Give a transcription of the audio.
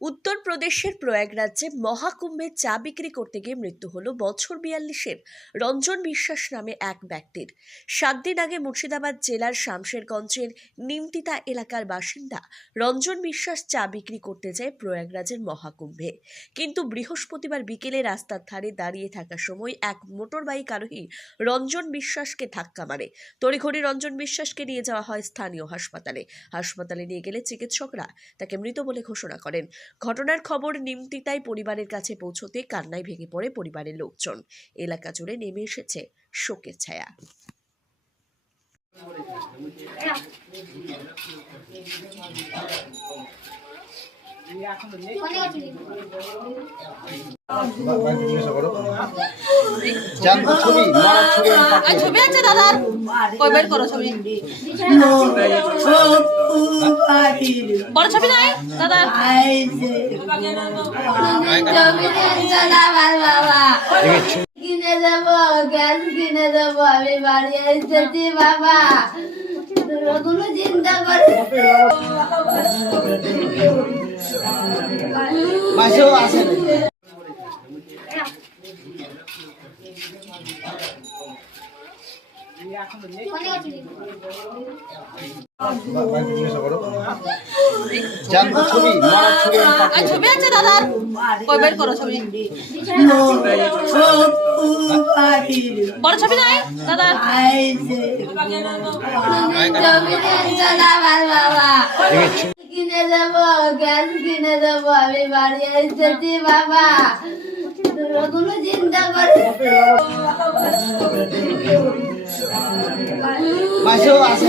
উত্তরপ্রদেশের প্রয়াগরাজ্যে মহাকুম্ভে চা বিক্রি করতে গিয়ে মৃত্যু হলো বছর 42-এর রঞ্জন বিশ্বাস নামে এক ব্যক্তির। 7 দিন আগে মুর্শিদাবাদ জেলার শামশেরগঞ্জের নিমতিতা এলাকার বাসিন্দা রঞ্জন বিশ্বাস চা বিক্রি করতে যায় প্রয়াগরাজের মহাকুম্ভে। কিন্তু বৃহস্পতিবার বিকেলে রাস্তার ধারে দাঁড়িয়ে থাকার সময় এক মোটর বাইক আরোহী রঞ্জন বিশ্বাসকে ধাক্কা মারে। তড়িঘড়ি রঞ্জন বিশ্বাসকে নিয়ে যাওয়া হয় স্থানীয় হাসপাতালে নিয়ে গেলে চিকিৎসকরা তাকে মৃত বলে ঘোষণা করেন। ঘটনার খবর নিমতিতায় পরিবারের কাছে পৌঁছতে কান্নায় ভেঙে পড়ে পরিবারের লোকজন। এলাকা জুড়ে নেমে এসেছে শোকের ছায়া। ছবি আছে দাদা, কই বের করো ছবি, বড় ছবি নাই দাদা। কিনে দেবো, গ্যাস কিনে দেবো, আমি বাড়ি এসেছি বাবা, কোনো চিন্তা করে মাসেও আসে ছবি আছে দাদা, কই বের করো ছবি, বড় ছবি নাই দাদা। বাবা কিনে দেবো, গ্যাস কিনে দেবো, আমি বাড়ি এসেছি বাবা, কোনো চিন্তা করে মাসেও আসে